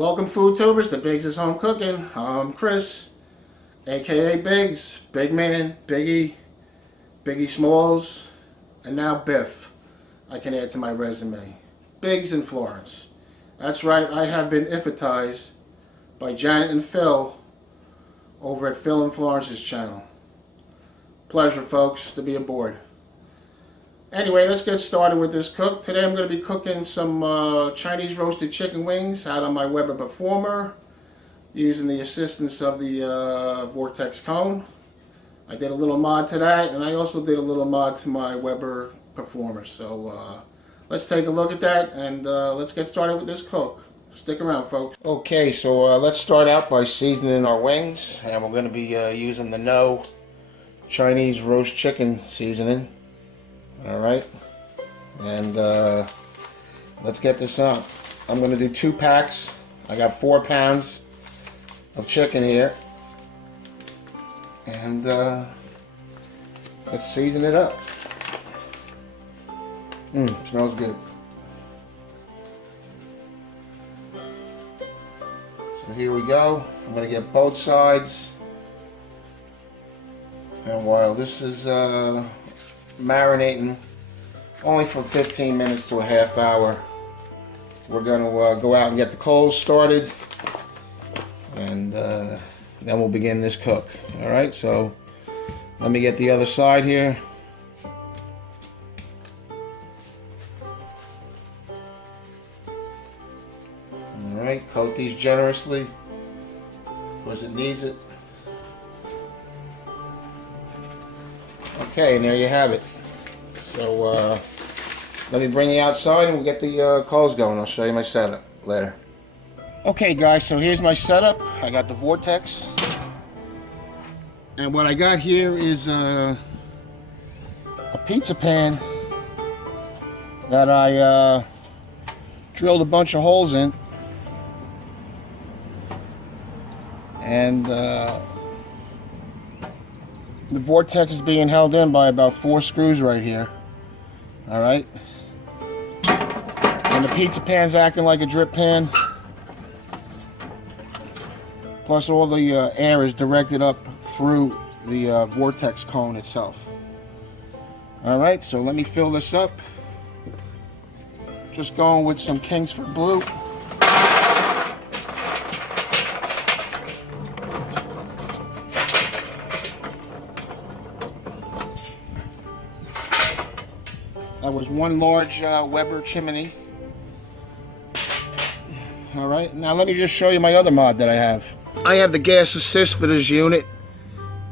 Welcome, food tubers, to Biggs' Home Cooking. I'm Chris, aka Biggs, Big Man, Biggie, Biggie Smalls, and now Biff. I can add to my resume. Biggs in Florence. That's right, I have been iffatized by Janet and Phil over at Phil and Florence's channel. Pleasure, folks, to be aboard. Anyway, let's get started with this cook. Today I'm going to be cooking some Chinese roasted chicken wings out on my Weber Performer using the assistance of the Vortex cone. I did a little mod to that, and I also did a little mod to my Weber Performer. So let's take a look at that, and let's get started with this cook. Stick around, folks. Okay, so let's start out by seasoning our wings, and we're going to be using the Noh Chinese roast chicken seasoning. Alright, and let's get this up. I'm going to do 2 packs. I got 4 pounds of chicken here, and let's season it up. It smells good. So here we go. I'm going to get both sides, and while this is marinating only for 15 minutes to a half hour, we're going to go out and get the coals started, and then we'll begin this cook. Alright, so let me get the other side here. Alright, coat these generously because it needs it. Okay, and there you have it. So let me bring you outside and we'll get the coals going. I'll show you my setup later. Okay guys, so here's my setup. I got the Vortex, and what I got here is a pizza pan that I drilled a bunch of holes in, and the Vortex is being held in by about 4 screws right here. Alright. And the pizza pan's acting like a drip pan. Plus all the air is directed up through the Vortex cone itself. Alright, so let me fill this up. Just going with some Kingsford blue. That was 1 large Weber chimney. Alright, now let me just show you my other mod that I have. I have the gas assist for this unit,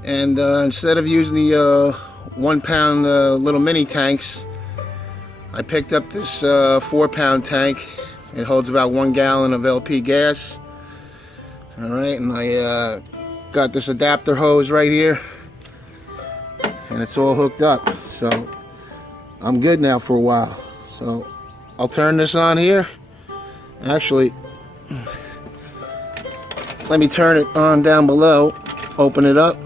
and instead of using the 1 pound little mini tanks, I picked up this 4 pound tank. It holds about 1 gallon of LP gas. Alright, and I got this adapter hose right here, and it's all hooked up, so I'm good now for a while. So I'll turn this on here. Actually, let me turn it on down below, open it up,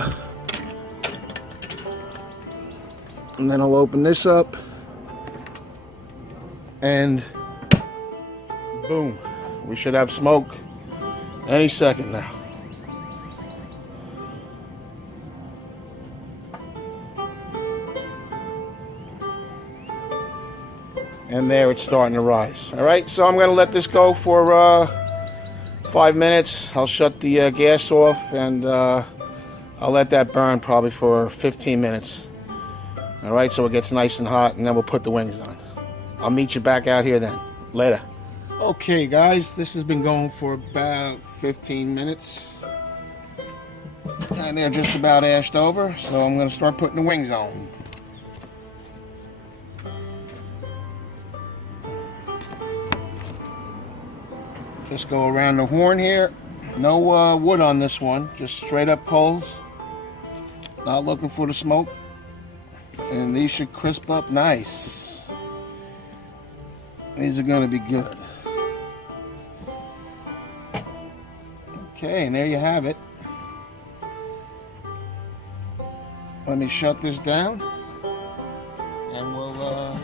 and then I'll open this up, and boom, we should have smoke any second now. And there it's starting to rise. Alright, so I'm going to let this go for 5 minutes. I'll shut the gas off, and I'll let that burn probably for 15 minutes. Alright, so it gets nice and hot, and then we'll put the wings on. I'll meet you back out here then. Later. Okay guys, this has been going for about 15 minutes. And they're just about ashed over, so I'm going to start putting the wings on. Just go around the horn here. No wood on this one, just straight up coals. Not looking for the smoke. And these should crisp up nice. These are going to be good. Okay, and there you have it. Let me shut this down, and we'll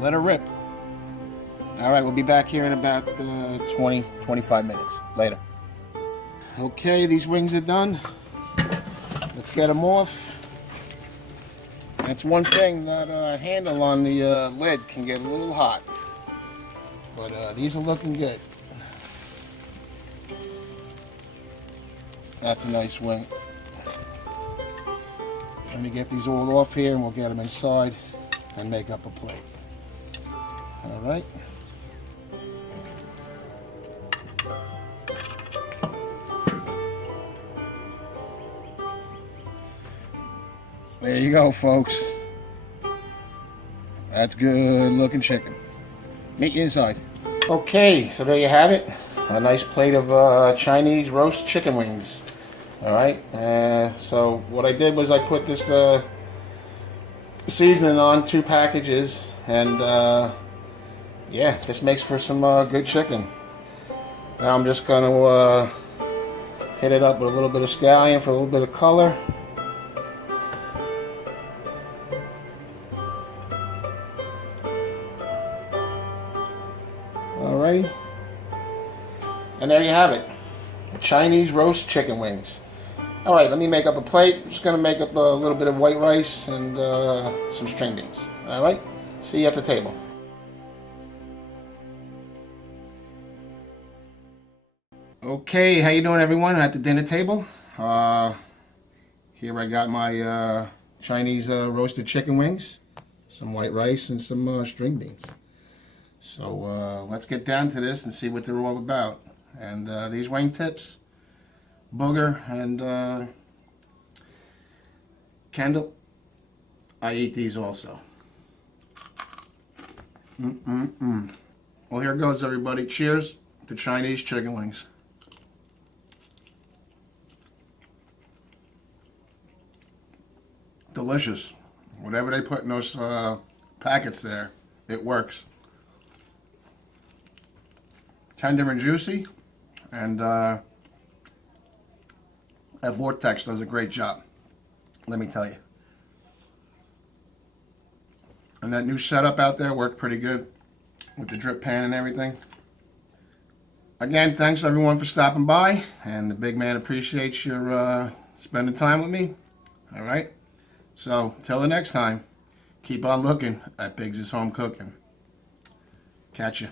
let her rip. All right, we'll be back here in about 20, 25 minutes later. Okay, these wings are done. Let's get them off. That's one thing, that handle on the lid can get a little hot. But these are looking good. That's a nice wing. Let me get these all off here and we'll get them inside and make up a plate. All right. There you go, folks. That's good looking chicken. Meet you inside. Okay, so there you have it. A nice plate of Chinese roast chicken wings. All right. So what I did was I put this seasoning on 2 packages, and yeah, this makes for some good chicken. Now I'm just gonna hit it up with a little bit of scallion for a little bit of color. Alrighty. And there you have it. Chinese roast chicken wings. Alright, let me make up a plate. I'm just going to make up a little bit of white rice and some string beans. Alright, see you at the table. Okay, how you doing, everyone? At the dinner table. Here I got my Chinese roasted chicken wings, some white rice, and some string beans. So let's get down to this and see what they're all about. And these wing tips, Booger and Kendall, I eat these also. Well, here goes, everybody. Cheers to Chinese chicken wings. Delicious. Whatever they put in those packets there, it works. Tender and juicy, and that Vortex does a great job, let me tell you. And that new setup out there worked pretty good with the drip pan and everything. Again, thanks everyone for stopping by, and the big man appreciates your spending time with me. All right, so till the next time, keep on looking at Biggs' Home Cooking. Catch ya.